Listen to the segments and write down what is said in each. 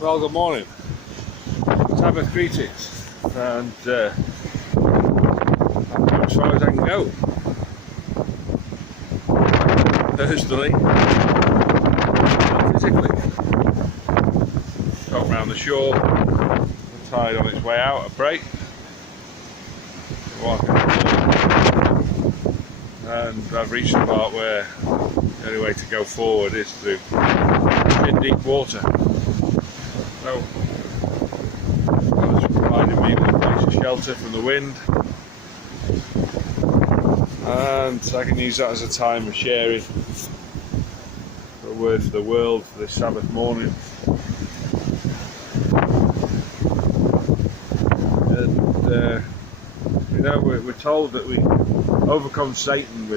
Well, good morning. Sabbath greetings, and I'm going as far as I can go. Personally, physically. Got round the shore, the tide on its way out, a break. Walking and I've reached the part where the only way to go forward is through in deep water. So that's provided me with a place of shelter from the wind, and I can use that as a time of sharing a word for the world this Sabbath morning. And we're told that we overcome Satan by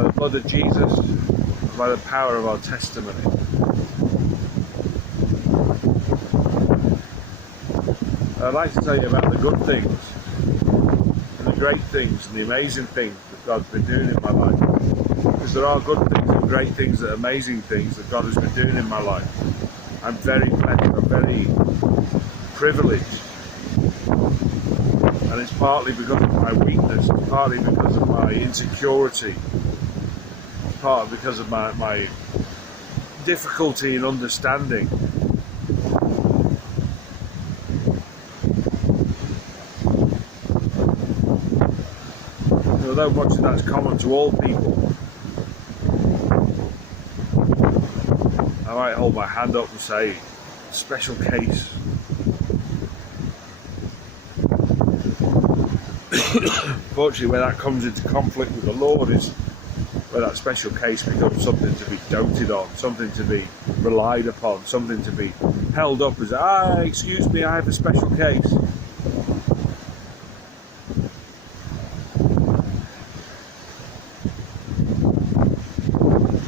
the blood of Jesus, and by the power of our testimony. I'd like to tell you about the good things, and the great things, and the amazing things that God's been doing in my life. Because there are good things and great things and amazing things that God has been doing in my life. I'm very blessed, I'm very privileged. And it's partly because of my weakness, it's partly because of my insecurity, it's partly because of my difficulty in understanding. Although much of that's common to all people, I might hold my hand up and say, special case. Unfortunately, where that comes into conflict with the Lord is where that special case becomes something to be doted on, something to be relied upon, something to be held up as, excuse me, I have a special case.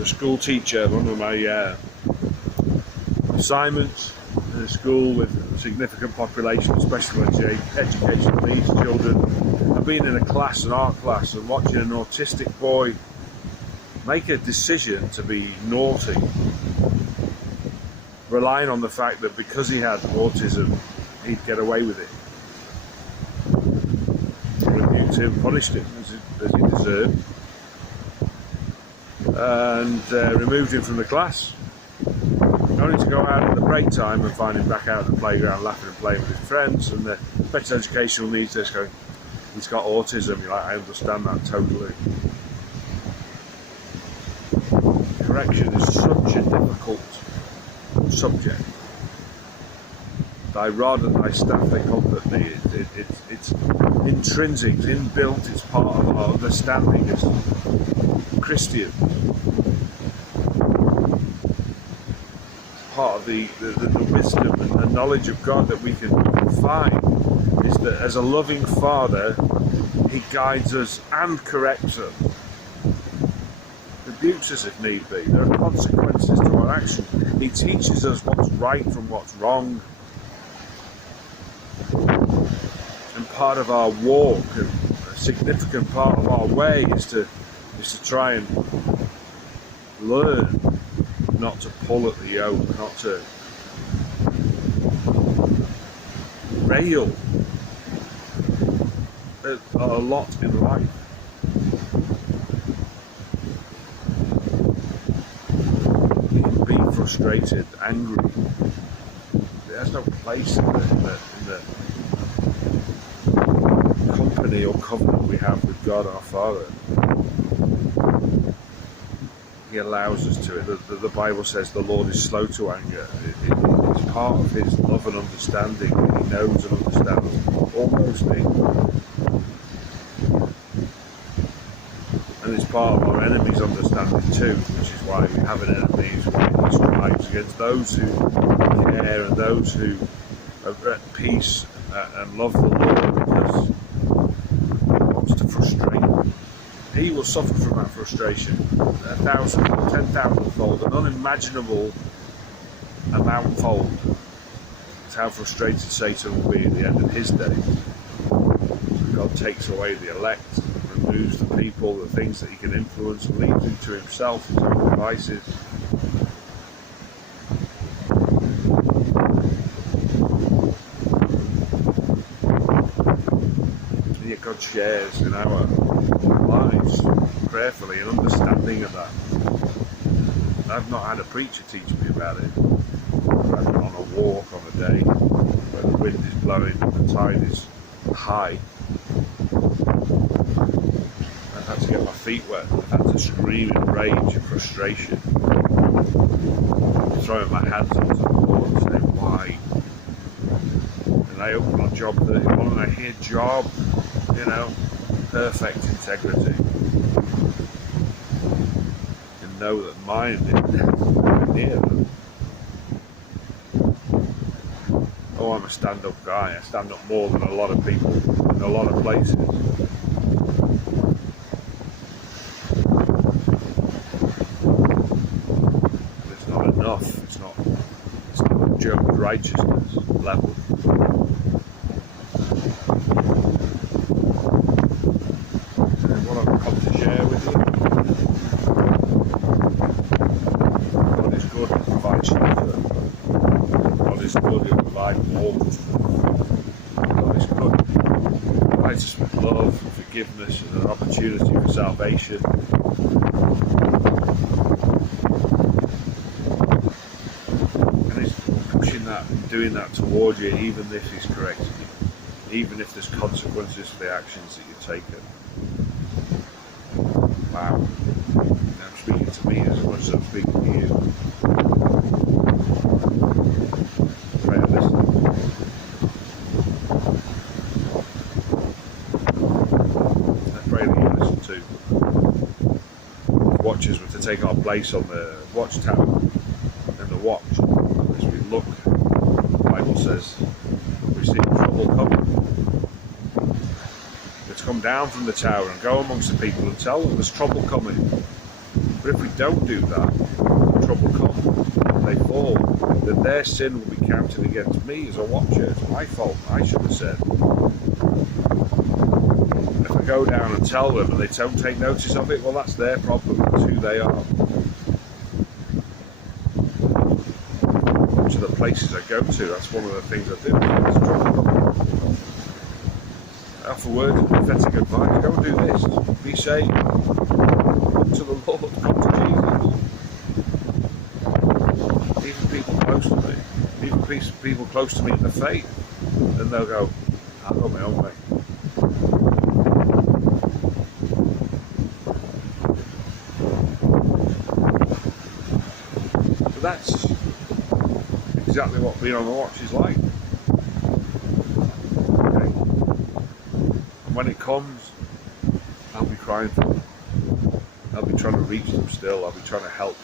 A school teacher, one of my assignments in a school with a significant population of special educational needs children. I've been in a class, an art class, and watching an autistic boy make a decision to be naughty, relying on the fact that because he had autism, he'd get away with it. I rebuked him, punished him as he deserved, and removed him from the class, only to go out at the break time and find him back out at the playground laughing and playing with his friends. And the special educational needs desk going, he's got autism. You're like, I understand that totally. Correction is such a difficult subject. Thy rod and thy staff, they comfort me. It's intrinsic, it's inbuilt, it's part of our understanding as Christians. Part of the wisdom and knowledge of God that we can find is that as a loving Father, He guides us and corrects us, rebukes us if need be. There are consequences to our actions. He teaches us what's right from what's wrong. And part of our walk, and a significant part of our way, is to try and learn not to pull at the yoke, not to rail at a lot in life. You can be frustrated, angry. There's no place in the company or covenant we have with God our Father. He allows us to it. The Bible says the Lord is slow to anger. It's part of His love and understanding. He knows and understands all those things. And it's part of our enemy's understanding too, which is why we have an enemy who strives against those who care and those who are at peace and love the Lord, because He wants to frustrate. He will suffer from that frustration 1,000 or 10,000-fold, an unimaginable amount-fold. It's how frustrated Satan will be at the end of his days. God takes away the elect, removes the people, the things that he can influence, and leaves him to himself, his own devices. God shares in our lives prayerfully, and understanding of that. I've not had a preacher teach me about it. I've been on a walk on a day where the wind is blowing and the tide is high. I've had to get my feet wet. I've had to scream in rage and frustration, throwing my hands up to the Lord and saying, why? And I open on job 31 and I hear job, perfect integrity. And know that mine is near them. Oh, I'm a stand-up guy. I stand up more than a lot of people in a lot of places. But it's not enough. It's not a Job's righteousness level. And what I've come to share with you, God is good and provides shelter. God is good and provides warmth. God is good. He provides us with love and forgiveness and an opportunity for salvation. And He's pushing that and doing that toward you, even if He's correcting you, even if there's consequences for the actions that you've taken. Wow. I'm speaking to me as much as I'm speaking to you. Pray and listen. I pray that you listen too. Watchers were to take our place on the watchtower and the watch. As we look, the Bible says, we see trouble coming. Let's come down from the tower and go amongst the people and tell them there's trouble coming. But if we don't do that, trouble comes and they fall, then their sin will be counted against me as a watcher. It's my fault. I should have said. If I go down and tell them and they don't take notice of it, well, that's their problem. That's who they are. To the places I go to, that's one of the things I do. There's trouble coming. I offer words of prophetic advice. Go and do this. Be saved. Come to the Lord. Come to Jesus. Even people close to me. Even people close to me in the faith. And they'll go, I'll go my own way. So that's exactly what being on the watch is like. When it comes, I'll be crying for them. I'll be trying to reach them still. I'll be trying to help.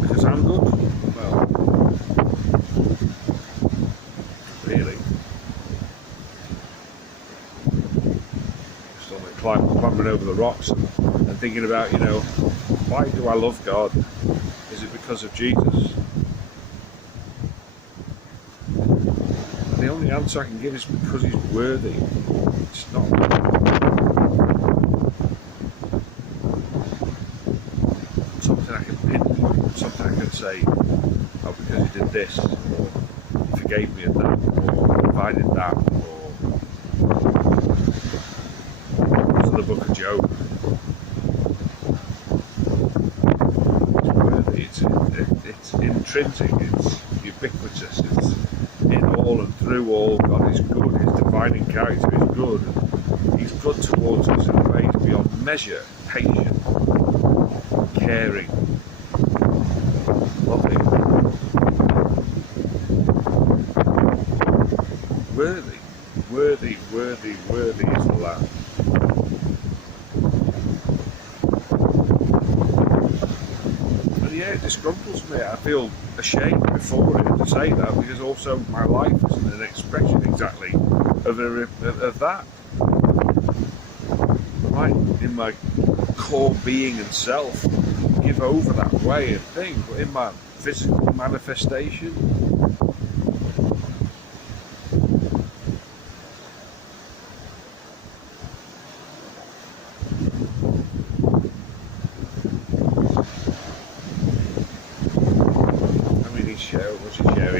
Because I'm good? Well, really. Just on the climbing over the rocks and thinking about, why do I love God? Is it because of Jesus? And the only answer I can give is because He's worthy. It's not something I can pinpoint, something I can say, oh, because He did this, or He forgave me of that, or provided that, or because of the book of Job. It's intrinsic, it's ubiquitous, it's in all and through all. God is good, His divine character is good, and He's good towards us in ways beyond measure, patient, caring, loving, worthy, worthy, worthy, worthy is the Lamb. It disgruntles me. I feel ashamed before Him to say that, because also my life isn't an expression exactly of that. I might, in my core being and self, give over that way and think, but in my physical manifestation,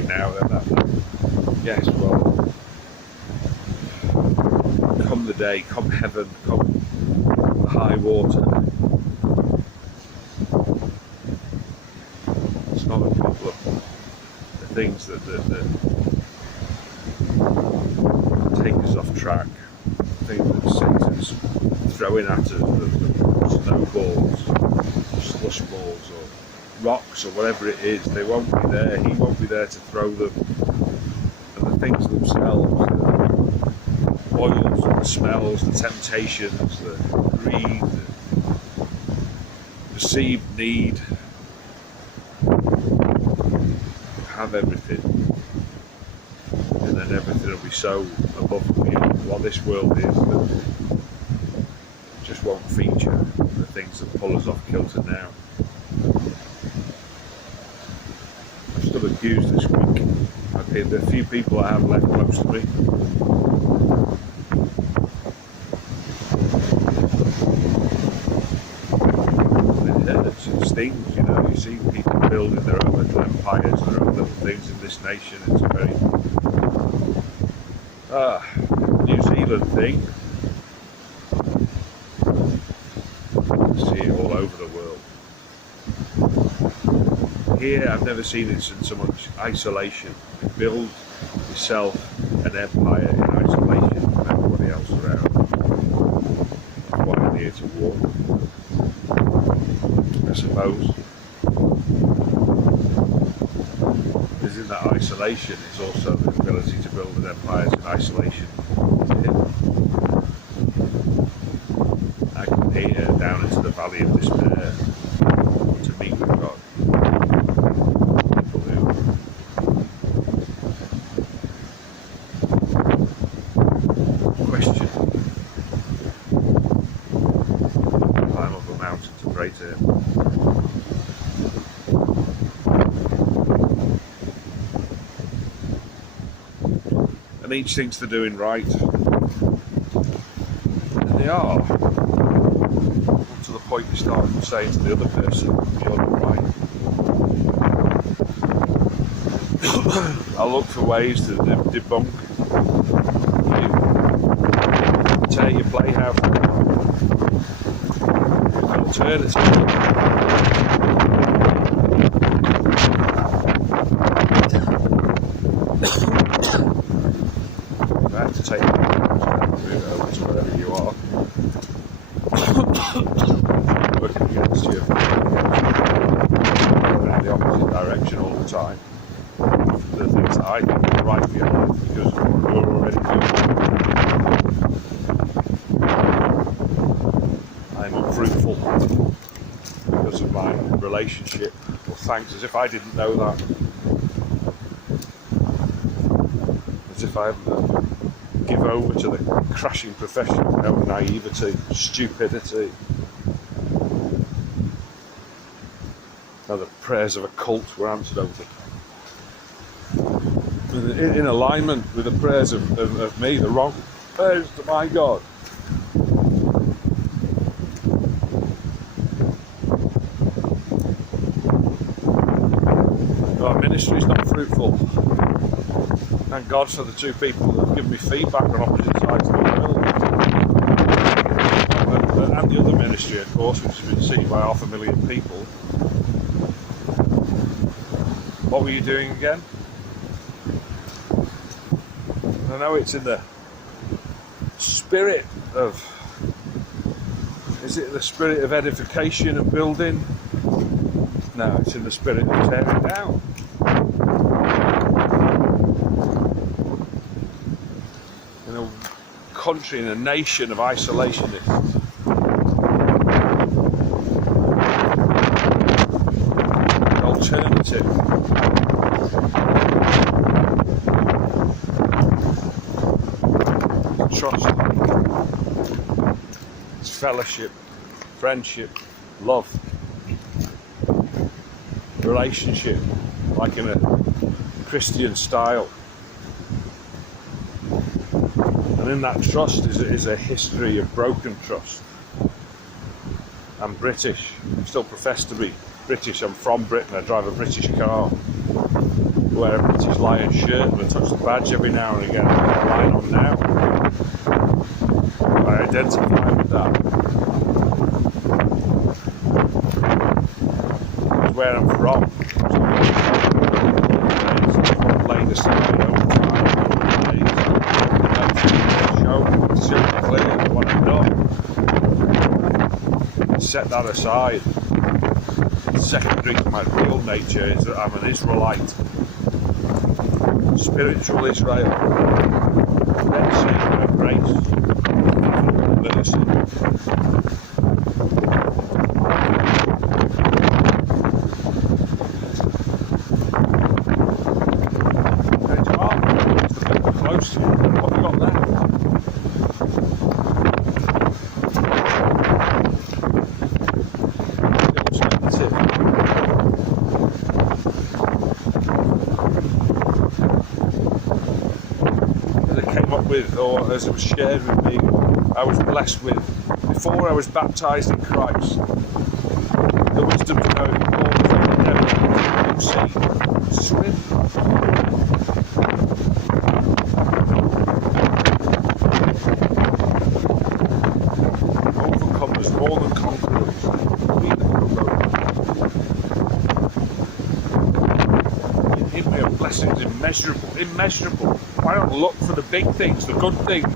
now, then yes, well, come the day, come heaven, come the high water, it's not a problem. The things that take us off track, things that Satan's throwing at us, the snowballs, slush balls, or rocks, or whatever it is, they won't be there. He won't be there to throw them. And the things themselves, the oils, the smells, the temptations, the greed, the perceived need, have everything, and then everything will be so above and beyond what this world is that just won't feature the things that pull us off kilter now. I'm still accused this week. Okay, the few people I have left close to me, it hurts, it stings, you know. You see people building their own little empires, their own little things in this nation. It's a very New Zealand thing. I see it all over the world. Here, I've never seen it in so much isolation. You build yourself an empire in isolation from everybody else around. That's why I'm here to war, I suppose. Because in that isolation, it's also the ability to build an empire in isolation. I can peer down into the valley of despair to meet with God. People who question, climb up a mountain to pray to Him. And each thinks they're doing right, and they are, to the point you start saying to the other person, you're not right. I'll look for ways to debunk you, tear your playhouse down. There's alternative. I have to take it over to wherever you are. Working against you. Going in the opposite direction all the time. The things that I think are right for your life because you're already doing it. I'm unfruitful because of my relationship. Well, thanks, as if I didn't know that. As if I haven't give over to the crashing profession of naivety, stupidity. Now the prayers of a cult were answered over in alignment with the prayers of me, the wrong prayers to my God. Our ministry is not fruitful. Thank God for the two people that have given me feedback on opposite sides of the world. And the other ministry, of course, which has been seen by 500,000 people. What were you doing again? I know it's in the spirit of, is it the spirit of edification and building? No, it's in the spirit of tearing down. In a country, in a nation of isolationists. An alternative. Trust. It's fellowship, friendship, love, relationship, like in a Christian style. And in that trust is a history of broken trust. I'm British. I still profess to be British. I'm from Britain. I drive a British car. wear a British Lions shirt and I touch the badge every now and again. I've got a line on now. I identify with that. It's where I'm from. It's laid aside over time. Show super clear what I've done. Set that aside. Secondary to my real nature is that I'm an Israelite. Spiritual Israel. Then saving of grace. Mercy. It's hard. It's the people close to you. What have we got left? Or as it was shared with me, I was blessed with, before I was baptised in Christ, the wisdom to know all the never see, swim. Overcomers, more than conquerors. We that in Him we have blessings immeasurable, immeasurable. Why don't look for the big things, the good things?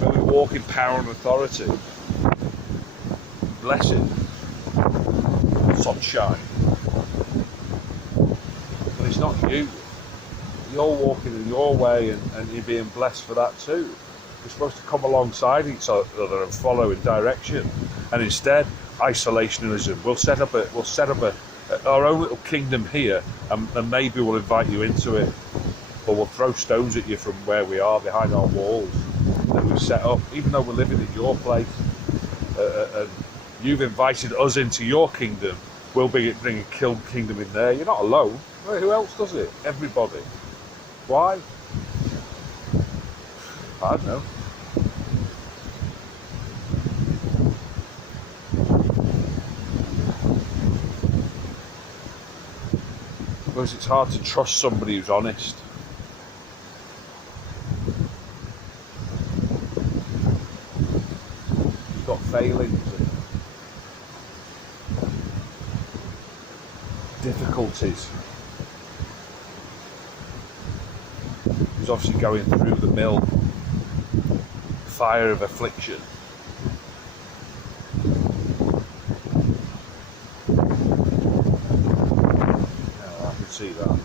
When we walk in power and authority, blessed, sunshine. But it's not you. You're walking in your way and you're being blessed for that too. We're supposed to come alongside each other and follow in direction. And instead, isolationism. We'll set up our own little kingdom here, and maybe we'll invite you into it, or we'll throw stones at you from where we are behind our walls that we've set up, even though we're living in your place. And you've invited us into your kingdom. We'll bring a kingdom in there. You're not alone. Well, who else does it? Everybody. Why? I don't know. Because it's hard to trust somebody who's honest. Who's got failings and difficulties. Who's obviously going through the mill, fire of affliction. Oh, I can see that.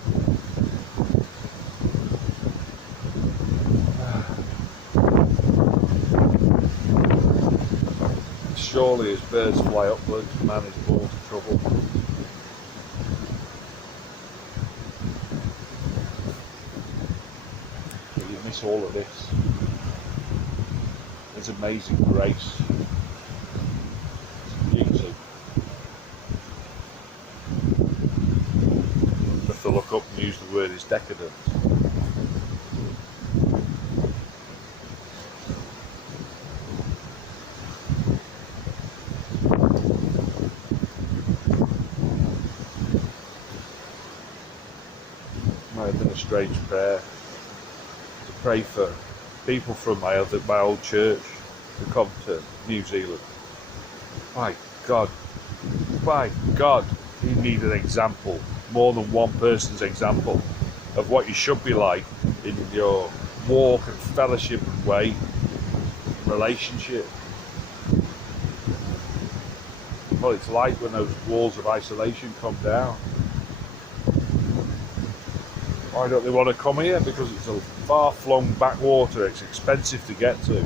Surely as birds fly upwards, man is born to trouble. All of this. There's amazing grace. It's beauty. You have to look up and use the word is decadence. Might have been a strange prayer. Pray for people from my old church who come to New Zealand. My God, you need an example, more than one person's example of what you should be like in your walk and fellowship and way, relationship. Well, it's like when those walls of isolation come down. Why don't they want to come here? Because it's a far-flung backwater, it's expensive to get to.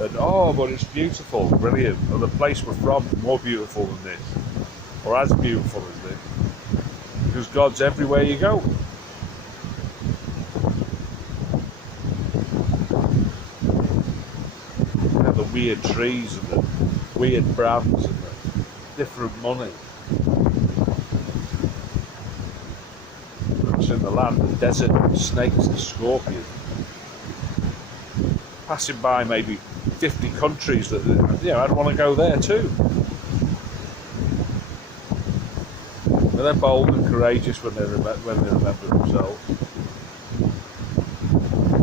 And but it's beautiful, brilliant. And the place we're from is more beautiful than this, or as beautiful as this. Because God's everywhere you go. You have the weird trees and the weird brands and the different money. beasts in the land, the desert, and snakes and scorpions. Passing by maybe 50 countries that, I'd want to go there too. But they're bold and courageous when they remember themselves.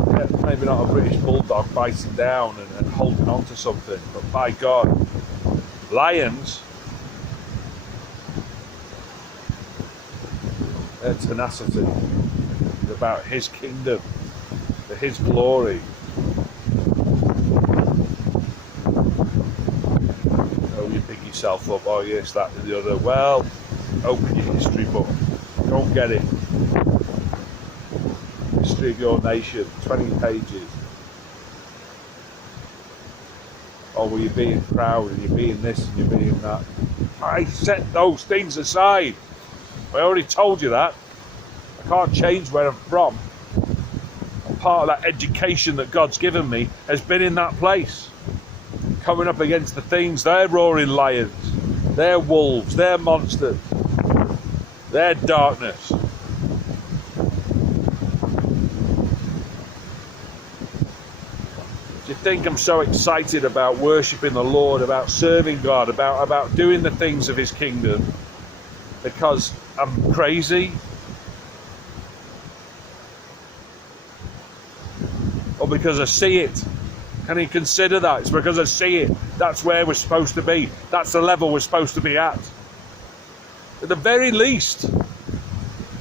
Yeah, maybe not a British bulldog biting down and holding on to something, but by God, lions, their tenacity is about His kingdom, for His glory. Oh, you pick yourself up, oh yes, that and the other. Well, open your history book, go and get it. History of your nation, 20 pages. Oh, well, you're being proud and you're being this and you're being that. I set those things aside. I already told you that. I can't change where I'm from. And part of that education that God's given me has been in that place. Coming up against the things, they're roaring lions, they're wolves, they're monsters, they're darkness. Do you think I'm so excited about worshipping the Lord, about serving God, about doing the things of His kingdom because I'm crazy? Or because I see it? Can you consider that? It's because I see it. That's where we're supposed to be. That's the level we're supposed to be at. At the very least,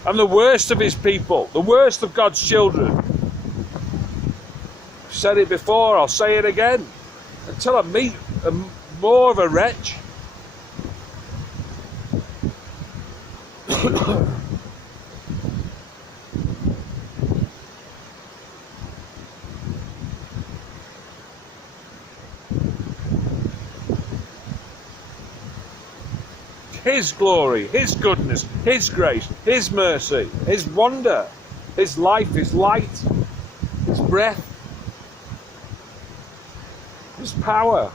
I'm the worst of His people, the worst of God's children. I've said it before, I'll say it again. Until I meet more of a wretch. His glory, His goodness, His grace, His mercy, His wonder, His life, His light, His breath, His power.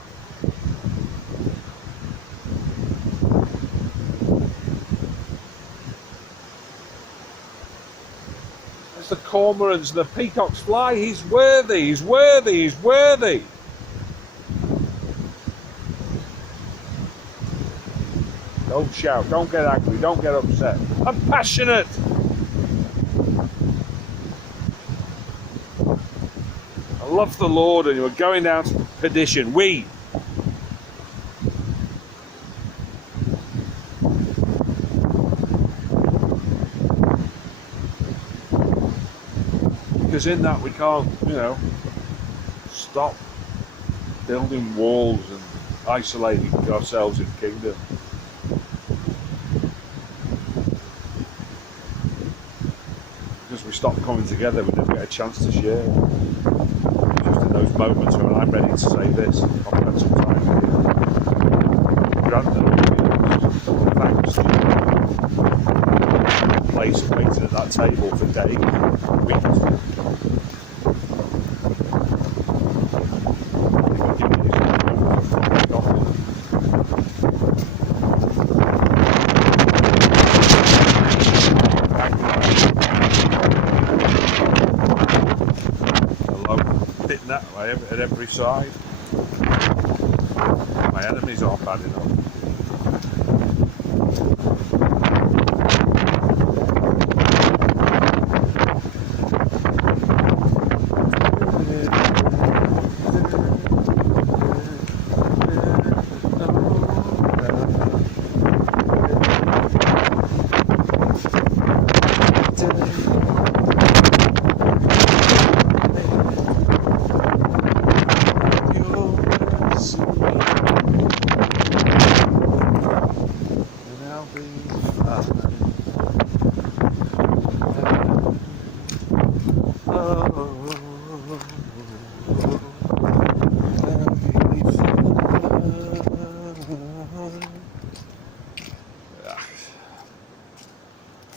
As the cormorants and the peacocks fly, He's worthy, He's worthy, He's worthy. Don't shout, don't get angry, don't get upset. I'm passionate. I love the Lord and we're going down to perdition. Because in that we can't, stop building walls and isolating ourselves in the kingdom. Because we stop coming together, we never get a chance to share. Just in those moments when I'm ready to say this, I'll spend some time with you. Grant them thanks to you. Place and waiting at that table for days, weeks. At every side. My enemies aren't bad enough.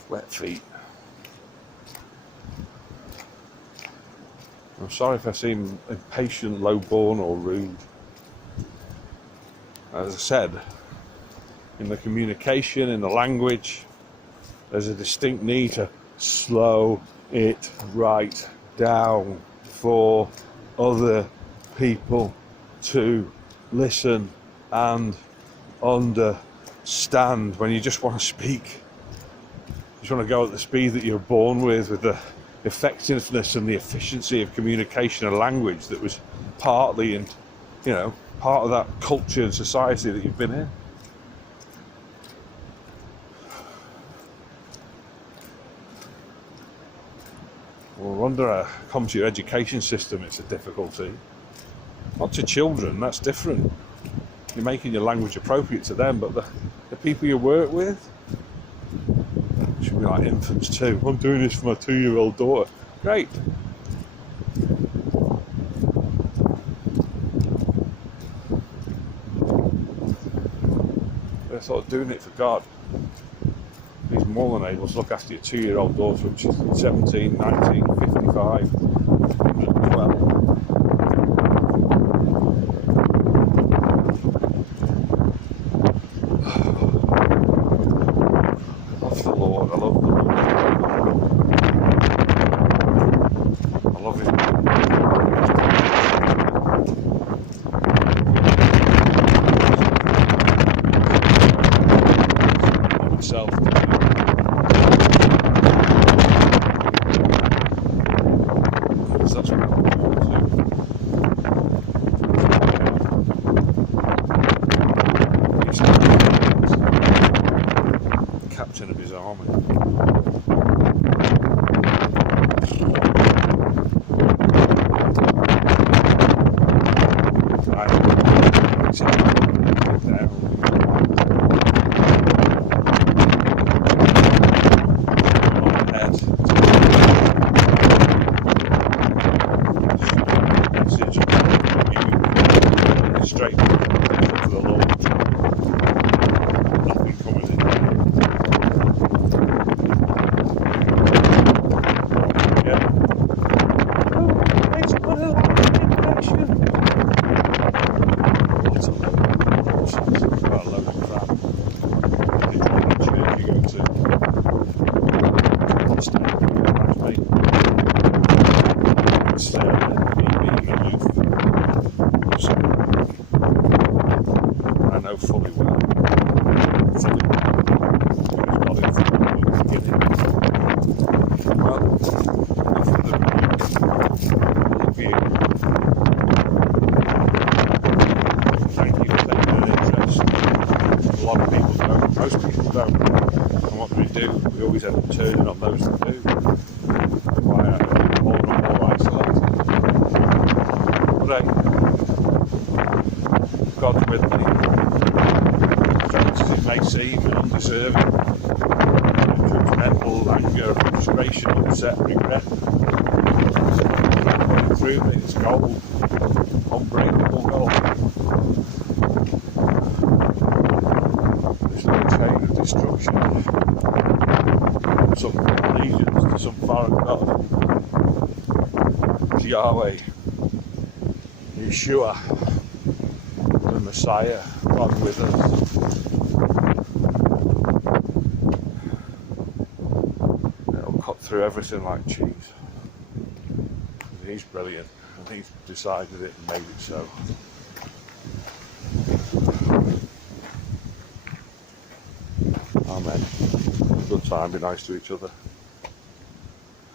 Wet feet. I'm sorry if I seem impatient, low-born or rude. As I said, in the communication, in the language, there's a distinct need to slow it right down for other people to listen and understand. When you just want to speak, you just want to go at the speed that you're born with the effectiveness and the efficiency of communication and language that was partly and part of that culture and society that you've been in. Well, under a computer education system, it's a difficulty. Not to children, that's different. You're making your language appropriate to them, but the people you work with should be like infants too. I'm doing this for my 2-year-old daughter. Great. They're sort of doing it for God. He's more than able to look after your 2-year-old daughter, which is 17, 19, 55, 112. Captain of his army. Straight to the Lord. Nothing coming in. Yeah. Oh, it's got a lot of information. Lots of nonsense. It's got a load of crap. The church you go to. That's me. Stay on there, being aloof. So, I know fully well. It was not in the beginning. Well, enough of the review. Thank you for taking an interest. A lot of people don't. Most people don't. And what do? We always end up turning on those that do. Why I'm more and more isolated. But God's with me. Strange as it may seem, and undeserving. Judgmental, anger, frustration, upset, regret. Going through me, it's gold. Unbreakable gold. This little chain of destruction. Some allegiance to some foreign god. Yahweh. Yeshua. The Messiah, God with us. It'll cut through everything like cheese. He's brilliant, and he's decided it and made it so. Amen. Good time, be nice to each other.